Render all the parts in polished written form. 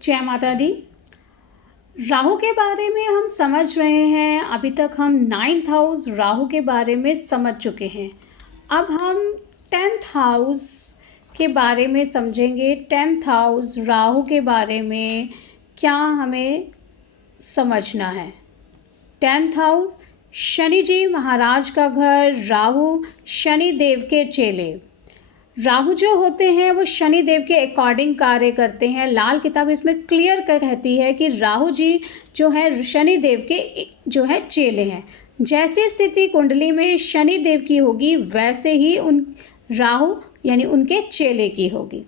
जय माता दी। राहु के बारे में हम समझ रहे हैं। अभी तक हम 9th हाउस राहु के बारे में समझ चुके हैं। अब हम 10th हाउस के बारे में समझेंगे। 10th हाउस राहु के बारे में क्या हमें समझना है। 10th हाउस शनि जी महाराज का घर, राहु शनि देव के चेले। राहु जो होते हैं वो शनि देव के अकॉर्डिंग कार्य करते हैं। लाल किताब इसमें क्लियर कर कहती है कि राहु जी जो है शनि देव के जो है चेले हैं। जैसी स्थिति कुंडली में शनि देव की होगी वैसे ही उन राहु यानी उनके चेले की होगी।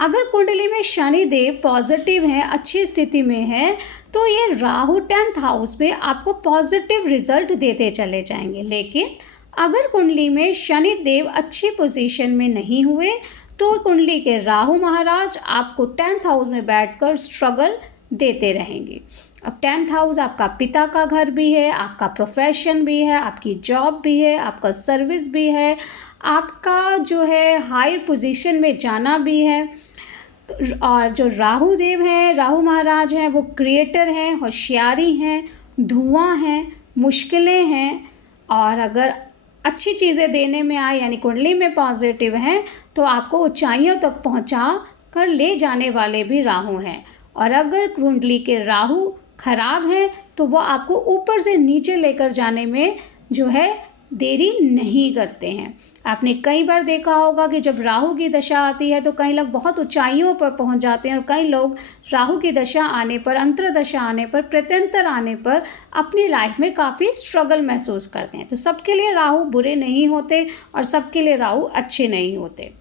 अगर कुंडली में शनि देव पॉजिटिव हैं, अच्छी स्थिति में है, तो ये राहु 10th हाउस में आपको पॉजिटिव रिजल्ट देते चले जाएंगे। लेकिन अगर कुंडली में शनि देव अच्छी पोजीशन में नहीं हुए तो कुंडली के राहु महाराज आपको 10th हाउस में बैठकर स्ट्रगल देते रहेंगे। अब 10th हाउस आपका पिता का घर भी है, आपका प्रोफेशन भी है, आपकी जॉब भी है, आपका सर्विस भी है, आपका जो है हायर पोजीशन में जाना भी है। और जो राहु देव हैं, राहु महाराज हैं, वो क्रिएटर हैं, होशियारी हैं, धुआं हैं, मुश्किलें हैं। और अगर अच्छी चीज़ें देने में आए यानी कुंडली में पॉजिटिव हैं तो आपको ऊंचाइयों तक पहुंचा कर ले जाने वाले भी राहु हैं। और अगर कुंडली के राहु खराब हैं तो वो आपको ऊपर से नीचे लेकर जाने में जो है देरी नहीं करते हैं। आपने कई बार देखा होगा कि जब राहु की दशा आती है तो कई लोग बहुत ऊंचाइयों पर पहुंच जाते हैं और कई लोग राहु की दशा आने पर, अंतर्दशा आने पर, प्रत्यंतर आने पर अपनी लाइफ में काफ़ी स्ट्रगल महसूस करते हैं। तो सबके लिए राहु बुरे नहीं होते और सबके लिए राहु अच्छे नहीं होते।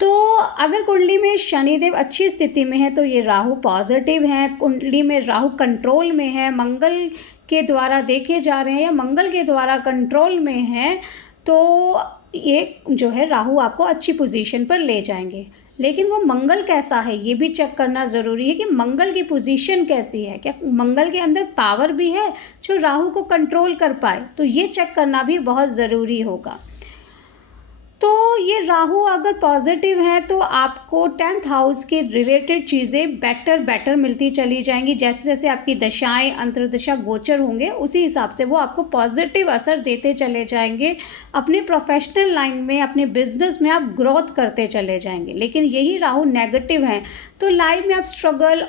तो अगर कुंडली में शनिदेव अच्छी स्थिति में है तो ये राहु पॉजिटिव हैं। कुंडली में राहु कंट्रोल में है, मंगल के द्वारा देखे जा रहे हैं या मंगल के द्वारा कंट्रोल में है, तो ये जो है राहु आपको अच्छी पोजीशन पर ले जाएंगे। लेकिन वो मंगल कैसा है ये भी चेक करना ज़रूरी है कि मंगल की पोजीशन कैसी है, क्या मंगल के अंदर पावर भी है जो राहु को कंट्रोल कर पाए, तो ये चेक करना भी बहुत ज़रूरी होगा। तो ये राहु अगर पॉजिटिव है तो आपको 10th हाउस के रिलेटेड चीज़ें बेटर मिलती चली जाएंगी। जैसे जैसे आपकी दशाएं अंतर्दशा गोचर होंगे उसी हिसाब से वो आपको पॉजिटिव असर देते चले जाएंगे। अपने प्रोफेशनल लाइन में, अपने बिजनेस में आप ग्रोथ करते चले जाएंगे। लेकिन यही राहु नेगेटिव है तो लाइफ में आप स्ट्रगल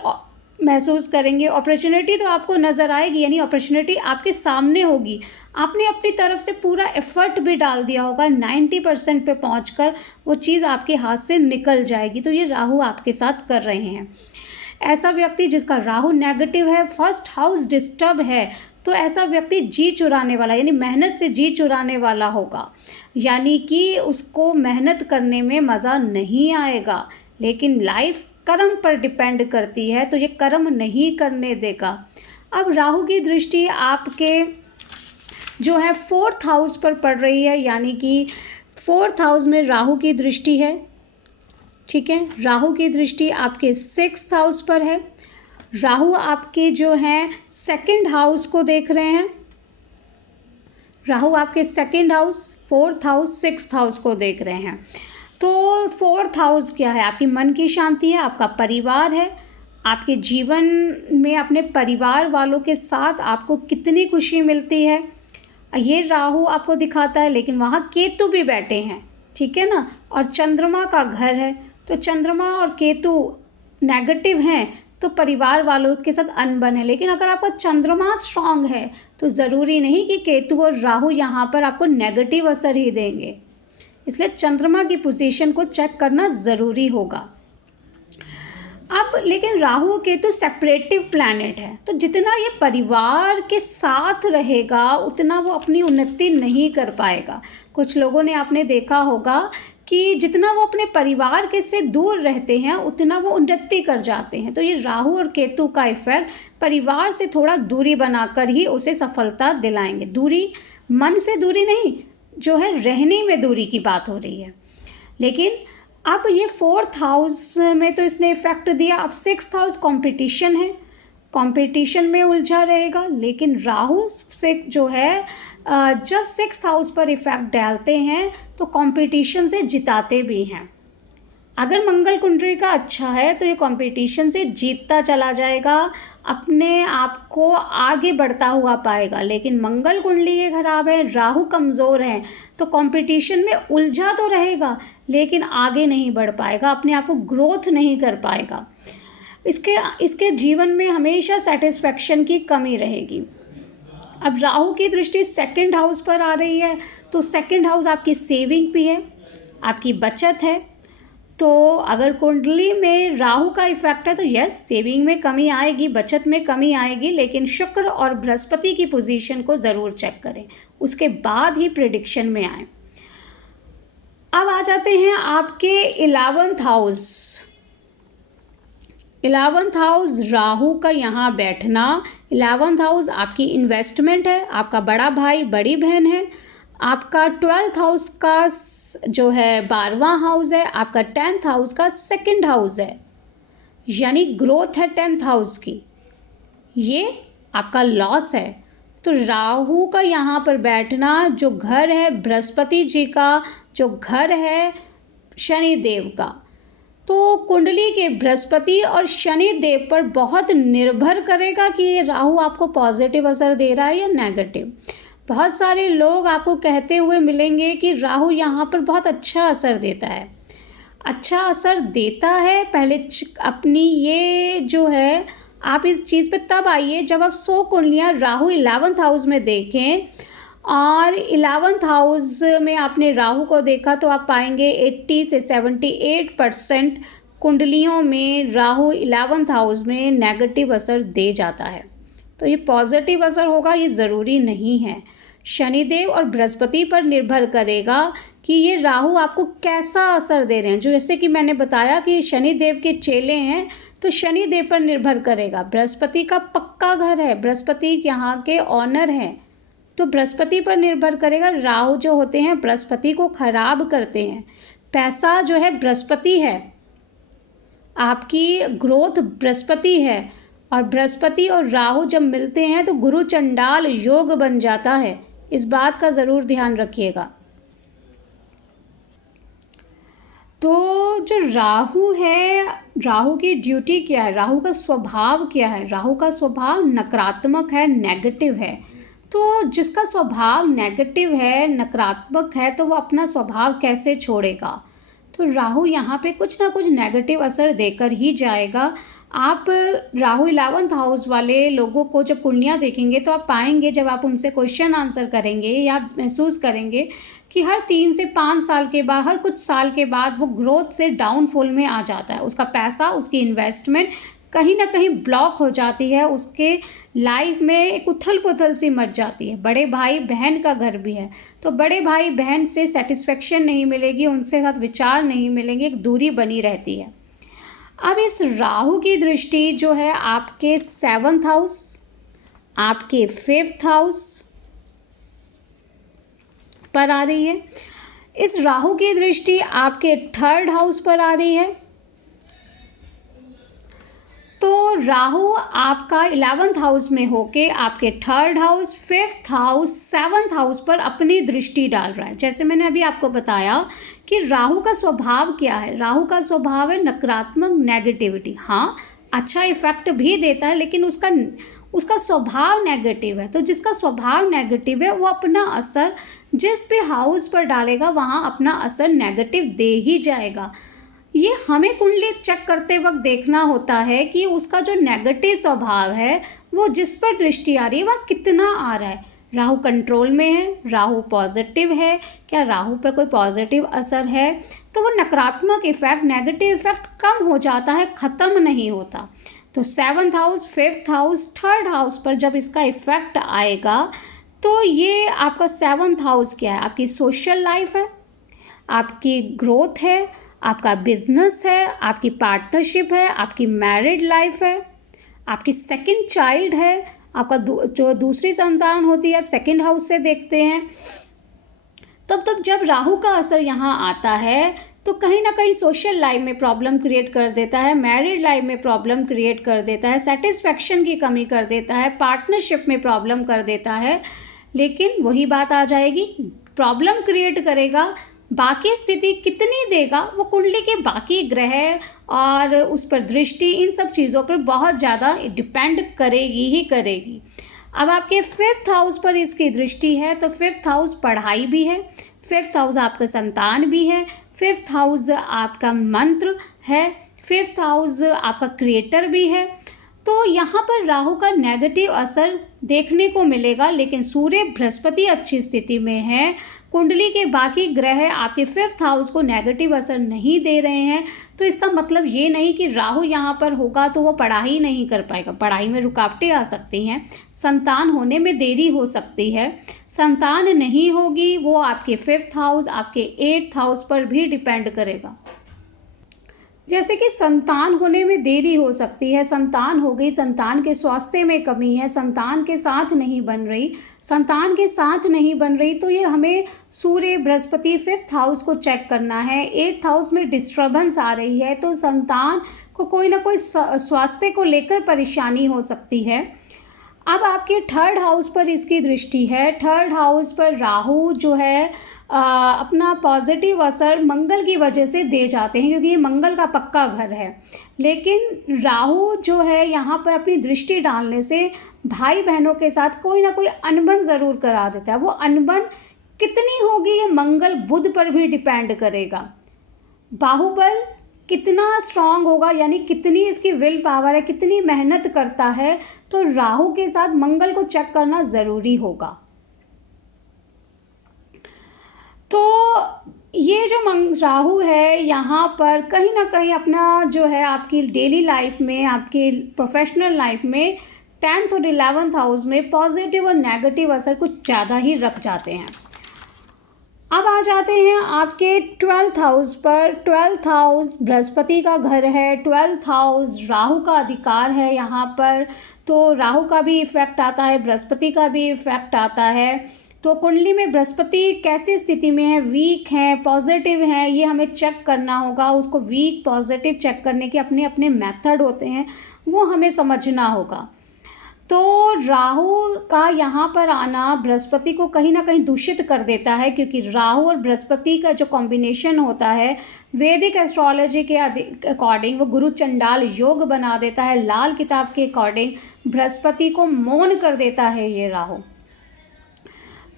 महसूस करेंगे। अपॉर्चुनिटी तो आपको नज़र आएगी यानी अपॉर्चुनिटी आपके सामने होगी। आपने अपनी तरफ से पूरा एफर्ट भी डाल दिया होगा, 90% पे पहुंचकर वो चीज़ आपके हाथ से निकल जाएगी। तो ये राहु आपके साथ कर रहे हैं। ऐसा व्यक्ति जिसका राहु नेगेटिव है, फर्स्ट हाउस डिस्टर्ब है, तो ऐसा व्यक्ति जी चुराने वाला यानी मेहनत से जी चुराने वाला होगा। यानी कि उसको मेहनत करने में मज़ा नहीं आएगा। लेकिन लाइफ कर्म पर डिपेंड करती है तो ये कर्म नहीं करने देगा। अब राहु की दृष्टि आपके जो है 4th हाउस पर पड़ रही है, यानी कि 4th हाउस में राहु की दृष्टि है। ठीक है, राहु की दृष्टि आपके 6th हाउस पर है। राहु आपके जो हैं 2nd हाउस को देख रहे हैं। राहु आपके 2nd house, 4th house, 6th house को देख रहे हैं। तो 4th हाउस क्या है? आपकी मन की शांति है, आपका परिवार है। आपके जीवन में अपने परिवार वालों के साथ आपको कितनी खुशी मिलती है ये राहु आपको दिखाता है। लेकिन वहाँ केतु भी बैठे हैं, ठीक है ना, और चंद्रमा का घर है। तो चंद्रमा और केतु नेगेटिव हैं तो परिवार वालों के साथ अनबन है। लेकिन अगर आपका चंद्रमा स्ट्रांग है तो ज़रूरी नहीं कि केतु और राहु यहाँ पर आपको नेगेटिव असर ही देंगे। इसलिए चंद्रमा की पोजीशन को चेक करना ज़रूरी होगा। अब लेकिन राहु केतु सेपरेटिव प्लैनेट है तो जितना ये परिवार के साथ रहेगा उतना वो अपनी उन्नति नहीं कर पाएगा। कुछ लोगों ने आपने देखा होगा कि जितना वो अपने परिवार के से दूर रहते हैं उतना वो उन्नति कर जाते हैं। तो ये राहु और केतु का इफेक्ट परिवार से थोड़ा दूरी बनाकर ही उसे सफलता दिलाएंगे। दूरी मन से दूरी नहीं, जो है रहने में दूरी की बात हो रही है। लेकिन अब ये 4th हाउस में तो इसने इफेक्ट दिया। अब 6th हाउस कंपटीशन है, कंपटीशन में उलझा रहेगा। लेकिन राहु से जो है जब 6th हाउस पर इफेक्ट डालते हैं तो कंपटीशन से जिताते भी हैं। अगर मंगल कुंडली का अच्छा है तो ये कंपटीशन से जीतता चला जाएगा, अपने आप को आगे बढ़ता हुआ पाएगा। लेकिन मंगल कुंडली ये खराब है, राहु कमज़ोर है, तो कंपटीशन में उलझा तो रहेगा लेकिन आगे नहीं बढ़ पाएगा, अपने आप को ग्रोथ नहीं कर पाएगा। इसके जीवन में हमेशा सेटिस्फेक्शन की कमी रहेगी। अब राहु की दृष्टि सेकंड हाउस पर आ रही है, तो सेकंड हाउस आपकी सेविंग भी है, आपकी बचत है। तो अगर कुंडली में राहु का इफेक्ट है तो यस, सेविंग में कमी आएगी, बचत में कमी आएगी, लेकिन शुक्र और बृहस्पति की पोजीशन को ज़रूर चेक करें, उसके बाद ही प्रिडिक्शन में आए। अब आ जाते हैं आपके 11th house. 11th house Rahu का यहाँ बैठना। 11th हाउस आपकी इन्वेस्टमेंट है, आपका बड़ा भाई बड़ी बहन है। आपका 12th हाउस का जो है 12वां हाउस है, आपका 10th हाउस का सेकंड हाउस है, यानी ग्रोथ है 10th हाउस की, ये आपका लॉस है। तो राहु का यहाँ पर बैठना, जो घर है बृहस्पति जी का, जो घर है शनि देव का, तो कुंडली के बृहस्पति और शनि देव पर बहुत निर्भर करेगा कि ये राहु आपको पॉजिटिव असर दे रहा है या नेगेटिव। बहुत सारे लोग आपको कहते हुए मिलेंगे कि राहु यहाँ पर बहुत अच्छा असर देता है। अच्छा असर देता है, पहले अपनी ये जो है, आप इस चीज़ पे तब आइए जब आप 100 कुंडलियाँ राहु 11th हाउस में देखें, और 11th हाउस में आपने राहु को देखा तो आप पाएंगे 80 से 78% कुंडलियों में राहु 11th हाउस में नेगेटिव असर दे जाता है। तो ये पॉजिटिव असर होगा ये ज़रूरी नहीं है, शनिदेव और बृहस्पति पर निर्भर करेगा कि ये राहु आपको कैसा असर दे रहे हैं। जो जैसे कि मैंने बताया कि शनिदेव के चेले हैं, तो शनिदेव पर निर्भर करेगा। बृहस्पति का पक्का घर है, बृहस्पति यहाँ के ऑनर हैं, तो बृहस्पति पर निर्भर करेगा। राहु जो होते हैं बृहस्पति को खराब करते हैं। पैसा जो है बृहस्पति है, आपकी ग्रोथ बृहस्पति है, और बृहस्पति और राहु जब मिलते हैं तो गुरु चंडाल योग बन जाता है। इस बात का ज़रूर ध्यान रखिएगा। तो जो राहु है, राहु की ड्यूटी क्या है, राहु का स्वभाव क्या है? राहु का स्वभाव नकारात्मक है, नेगेटिव है। तो जिसका स्वभाव नेगेटिव है, नकारात्मक है, तो वो अपना स्वभाव कैसे छोड़ेगा? तो राहु यहाँ पे कुछ ना कुछ नेगेटिव असर देकर ही जाएगा। आप राहु 11th हाउस वाले लोगों को जब कुंडलियाँ देखेंगे तो आप पाएंगे, जब आप उनसे क्वेश्चन आंसर करेंगे या महसूस करेंगे कि हर 3 से 5 साल के बाद, हर कुछ साल के बाद वो ग्रोथ से डाउनफॉल में आ जाता है। उसका पैसा, उसकी इन्वेस्टमेंट कहीं ना कहीं ब्लॉक हो जाती है, उसके लाइफ में एक उथल पुथल सी मच जाती है। बड़े भाई बहन का घर भी है, तो बड़े भाई बहन से सेटिस्फेक्शन नहीं मिलेगी, उनसे साथ विचार नहीं मिलेंगे, एक दूरी बनी रहती है। अब इस राहु की दृष्टि जो है आपके 7th हाउस, आपके 5th हाउस पर आ रही है। इस राहु की दृष्टि आपके 3rd हाउस पर आ रही है। तो राहु आपका 11th हाउस में होके आपके 3rd house, 5th house, 7th house पर अपनी दृष्टि डाल रहा है। जैसे मैंने अभी आपको बताया कि राहु का स्वभाव क्या है। राहु का स्वभाव है नकारात्मक, नेगेटिविटी। हाँ, अच्छा इफेक्ट भी देता है, लेकिन उसका स्वभाव नेगेटिव है। तो जिसका स्वभाव नेगेटिव है वो अपना असर जिस भी हाउस पर डालेगा वहाँ अपना असर नेगेटिव दे ही जाएगा। ये हमें कुंडली चेक करते वक्त देखना होता है कि उसका जो नेगेटिव स्वभाव है वो जिस पर दृष्टि आ रही है वह कितना आ रहा है। राहु कंट्रोल में है, राहु पॉजिटिव है, क्या राहु पर कोई पॉजिटिव असर है, तो वो नकारात्मक इफेक्ट, नेगेटिव इफेक्ट कम हो जाता है, ख़त्म नहीं होता। तो 7th house, 5th house, 3rd house पर जब इसका इफेक्ट आएगा तो ये आपका 7th हाउस क्या है? आपकी सोशल लाइफ है, आपकी ग्रोथ है, आपका बिजनेस है, आपकी पार्टनरशिप है, आपकी मैरिड लाइफ है, आपकी सेकंड चाइल्ड है, आपका जो दूसरी संतान होती है, आप 2nd हाउस से देखते हैं। तब जब राहु का असर यहाँ आता है तो कहीं ना कहीं सोशल लाइफ में प्रॉब्लम क्रिएट कर देता है, मैरिड लाइफ में प्रॉब्लम क्रिएट कर देता है, सेटिस्फेक्शन की कमी कर देता है, पार्टनरशिप में प्रॉब्लम कर देता है। लेकिन वही बात आ जाएगी, प्रॉब्लम क्रिएट करेगा बाकी स्थिति कितनी देगा वो कुंडली के बाकी ग्रह और उस पर दृष्टि, इन सब चीज़ों पर बहुत ज़्यादा डिपेंड करेगी ही करेगी। अब आपके 5th हाउस पर इसकी दृष्टि है, तो 5th हाउस पढ़ाई भी है, 5th हाउस आपका संतान भी है, 5th हाउस आपका मंत्र है, 5th हाउस आपका क्रिएटर भी है। तो यहाँ पर राहु का नेगेटिव असर देखने को मिलेगा, लेकिन सूर्य बृहस्पति अच्छी स्थिति में है, कुंडली के बाकी ग्रह आपके 5th हाउस को नेगेटिव असर नहीं दे रहे हैं। तो इसका मतलब ये नहीं कि राहु यहाँ पर होगा तो वो पढ़ाई नहीं कर पाएगा, पढ़ाई में रुकावटें आ सकती हैं, संतान होने में देरी हो सकती है, संतान नहीं होगी, वो आपके 5th हाउस आपके 8th हाउस पर भी डिपेंड करेगा। जैसे कि संतान होने में देरी हो सकती है, संतान हो गई, संतान के स्वास्थ्य में कमी है, संतान के साथ नहीं बन रही, संतान के साथ नहीं बन रही, तो ये हमें सूर्य बृहस्पति 5th हाउस को चेक करना है। 8th हाउस में डिस्टर्बेंस आ रही है, तो संतान को कोई ना कोई स्वास्थ्य को लेकर परेशानी हो सकती है। अब आपके 3rd हाउस पर इसकी दृष्टि है, 3rd हाउस पर राहु जो है अपना पॉजिटिव असर मंगल की वजह से दे जाते हैं, क्योंकि ये मंगल का पक्का घर है। लेकिन राहु जो है यहाँ पर अपनी दृष्टि डालने से भाई बहनों के साथ कोई ना कोई अनबन ज़रूर करा देता है। वो अनबन कितनी होगी ये मंगल बुध पर भी डिपेंड करेगा। बाहुबल कितना स्ट्रांग होगा, यानी कितनी इसकी विल पावर है, कितनी मेहनत करता है, तो राहु के साथ मंगल को चेक करना ज़रूरी होगा। तो ये जो राहु है यहाँ पर कहीं ना कहीं अपना जो है आपकी डेली लाइफ में, आपकी प्रोफेशनल लाइफ में 10th और 11th हाउस में पॉजिटिव और नेगेटिव असर कुछ ज़्यादा ही रख जाते हैं। अब आ जाते हैं आपके 12th हाउस पर। 12th हाउस बृहस्पति का घर है, 12th हाउस राहु का अधिकार है यहाँ पर, तो राहु का भी इफ़ेक्ट आता है, बृहस्पति का भी इफ़ेक्ट आता है। तो कुंडली में बृहस्पति कैसी स्थिति में है, वीक है, पॉजिटिव है, ये हमें चेक करना होगा। उसको वीक पॉजिटिव चेक करने के अपने अपने मेथड होते हैं, वो हमें समझना होगा। तो राहु का यहाँ पर आना बृहस्पति को कहीं ना कहीं दूषित कर देता है, क्योंकि राहु और बृहस्पति का जो कॉम्बिनेशन होता है वैदिक एस्ट्रोलॉजी के अकॉर्डिंग वो गुरु चंडाल योग बना देता है। लाल किताब के अकॉर्डिंग बृहस्पति को मौन कर देता है ये राहु।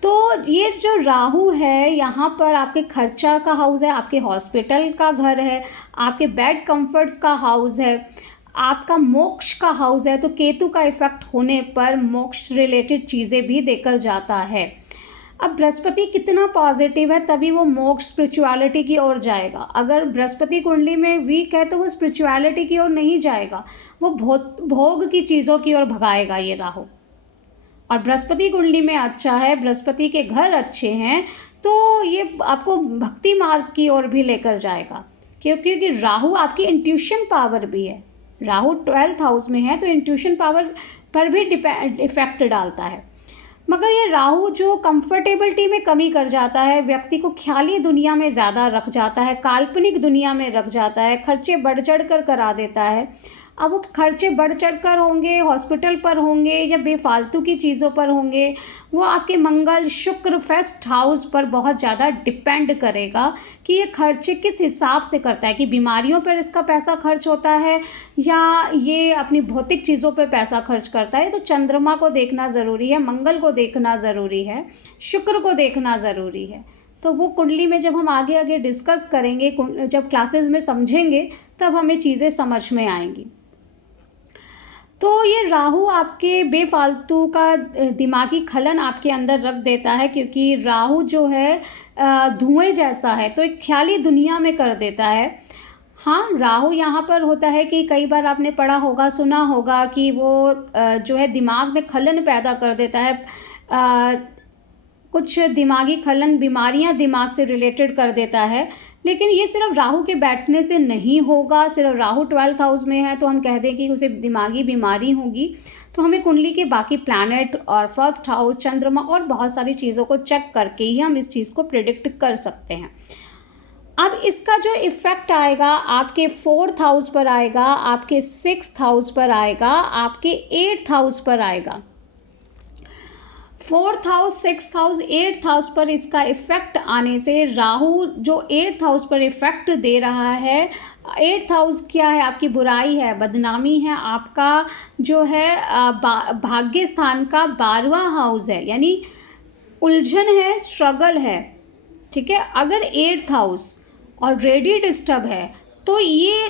तो ये जो राहु है यहाँ पर आपके खर्चा का हाउस है, आपके हॉस्पिटल का घर है, आपके बेड कंफर्ट्स का हाउस है, आपका मोक्ष का हाउस है। तो केतु का इफ़ेक्ट होने पर मोक्ष रिलेटेड चीज़ें भी देकर जाता है। अब बृहस्पति कितना पॉजिटिव है तभी वो मोक्ष स्पिरिचुअलिटी की ओर जाएगा। अगर बृहस्पति कुंडली में वीक है तो वो स्पिरिचुअलिटी की ओर नहीं जाएगा, वो भोग की चीज़ों की ओर भगाएगा ये राहु। और बृहस्पति कुंडली में अच्छा है, बृहस्पति के घर अच्छे हैं, तो ये आपको भक्ति मार्ग की ओर भी लेकर जाएगा, क्योंकि राहु आपकी इंट्यूशन पावर भी है। राहु 12th हाउस में है तो इंट्यूशन पावर पर भी इफेक्ट डालता है। मगर ये राहु जो कंफर्टेबिलिटी में कमी कर जाता है, व्यक्ति को ख्याली दुनिया में ज़्यादा रख जाता है, काल्पनिक दुनिया में रख जाता है, खर्चे बढ़ चढ़ कर करा देता है। अब वो खर्चे बढ़ चढ़ कर होंगे, हॉस्पिटल पर होंगे या बेफालतू की चीज़ों पर होंगे, वो आपके मंगल शुक्र 1st हाउस पर बहुत ज़्यादा डिपेंड करेगा कि ये खर्चे किस हिसाब से करता है, कि बीमारियों पर इसका पैसा खर्च होता है या ये अपनी भौतिक चीज़ों पर पैसा खर्च करता है। तो चंद्रमा को देखना ज़रूरी है, मंगल को देखना ज़रूरी है, शुक्र को देखना ज़रूरी है। तो वो कुंडली में जब हम आगे आगे डिस्कस करेंगे, जब क्लासेस में समझेंगे, तब हमें चीज़ें समझ में आएंगी। तो ये राहु आपके बेफालतू का दिमागी खलन आपके अंदर रख देता है, क्योंकि राहु जो है धुएं जैसा है, तो एक ख्याली दुनिया में कर देता है। हाँ, राहु यहाँ पर होता है कि कई बार आपने पढ़ा होगा, सुना होगा कि वो जो है दिमाग में खलन पैदा कर देता है, कुछ दिमागी खलन बीमारियां दिमाग से रिलेटेड कर देता है। लेकिन ये सिर्फ राहु के बैठने से नहीं होगा। सिर्फ राहु 12th हाउस में है तो हम कह दें कि उसे दिमागी बीमारी होगी, तो हमें कुंडली के बाकी प्लैनेट और 1st हाउस, चंद्रमा और बहुत सारी चीज़ों को चेक करके ही हम इस चीज़ को प्रिडिक्ट कर सकते हैं। अब इसका जो इफ़ेक्ट आएगा आपके 4th हाउस पर आएगा, आपके 6th हाउस पर आएगा, आपके 8th हाउस पर आएगा। Fourth house, sixth house, eighth house पर इसका इफ़ेक्ट आने से राहु जो एट्थ हाउस पर इफ़ेक्ट दे रहा है, एट्थ हाउस क्या है? आपकी बुराई है, बदनामी है, आपका जो है भाग्य स्थान का 12वां हाउस है, यानी उलझन है, स्ट्रगल है, ठीक है। अगर एट्थ हाउस ऑलरेडी डिस्टर्ब है तो ये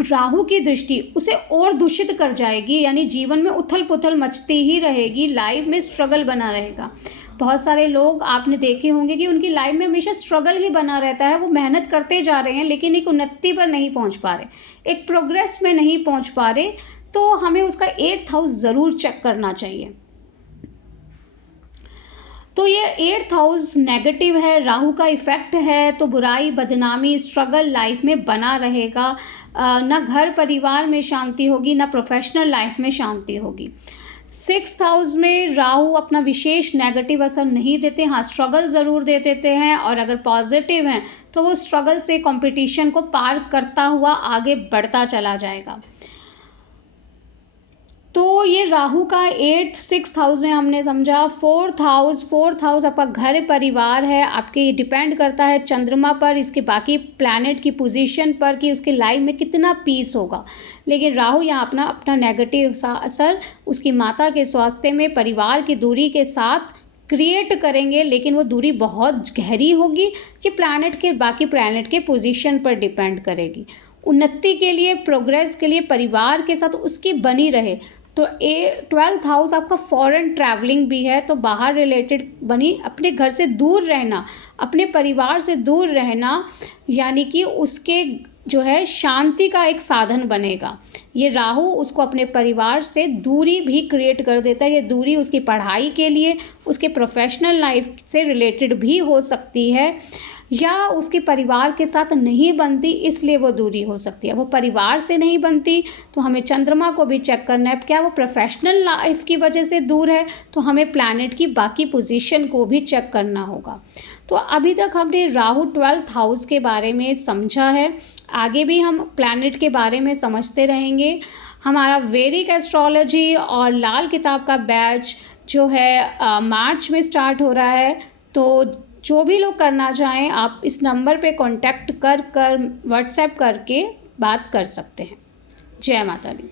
राहु की दृष्टि उसे और दूषित कर जाएगी, यानी जीवन में उथल पुथल मचती ही रहेगी, लाइफ में स्ट्रगल बना रहेगा। बहुत सारे लोग आपने देखे होंगे कि उनकी लाइफ में हमेशा स्ट्रगल ही बना रहता है, वो मेहनत करते जा रहे हैं लेकिन एक उन्नति पर नहीं पहुंच पा रहे, एक प्रोग्रेस में नहीं पहुंच पा रहे, तो हमें उसका एट्थ हाउस ज़रूर चेक करना चाहिए। तो ये एट्थ हाउस नेगेटिव है, राहु का इफ़ेक्ट है, तो बुराई, बदनामी, स्ट्रगल लाइफ में बना रहेगा। ना घर परिवार में शांति होगी, ना प्रोफेशनल लाइफ में शांति होगी। सिक्स्थ हाउस में राहु अपना विशेष नेगेटिव असर नहीं देते, हाँ स्ट्रगल ज़रूर दे देते हैं, और अगर पॉजिटिव हैं तो वो स्ट्रगल से कंपटीशन को पार करता हुआ आगे बढ़ता चला जाएगा। तो ये राहु का एट्थ सिक्स्थ हाउस में हमने समझा। फोर्थ हाउस आपका घर परिवार है, आपके डिपेंड करता है चंद्रमा पर, इसके बाकी प्लैनेट की पोजीशन पर कि उसके लाइफ में कितना पीस होगा। लेकिन राहु यहाँ अपना नेगेटिव असर उसकी माता के स्वास्थ्य में, परिवार की दूरी के साथ क्रिएट करेंगे, लेकिन वो दूरी बहुत गहरी होगी कि बाकी प्लैनेट के पोजीशन पर डिपेंड करेगी। उन्नति के लिए, प्रोग्रेस के लिए परिवार के साथ उसकी बनी रहे। तो ट्वेल्थ हाउस आपका फॉरेन ट्रैवलिंग भी है, तो बाहर रिलेटेड बनी, अपने घर से दूर रहना, अपने परिवार से दूर रहना, यानी कि उसके जो है शांति का एक साधन बनेगा। ये राहु उसको अपने परिवार से दूरी भी क्रिएट कर देता है। ये दूरी उसकी पढ़ाई के लिए, उसके प्रोफेशनल लाइफ से रिलेटेड भी हो सकती है, या उसके परिवार के साथ नहीं बनती इसलिए वो दूरी हो सकती है। वो परिवार से नहीं बनती तो हमें चंद्रमा को भी चेक करना है, क्या वो प्रोफेशनल लाइफ की वजह से दूर है, तो हमें प्लैनेट की बाकी पोजीशन को भी चेक करना होगा। तो अभी तक हमने राहु ट्वेल्थ हाउस के बारे में समझा है, आगे भी हम प्लैनेट के बारे में समझते रहेंगे। हमारा वैदिक एस्ट्रोलॉजी और लाल किताब का बैच जो है मार्च में स्टार्ट हो रहा है, तो जो भी लोग करना चाहें आप इस नंबर पे कांटेक्ट कर व्हाट्सएप करके बात कर सकते हैं। जय माता दी।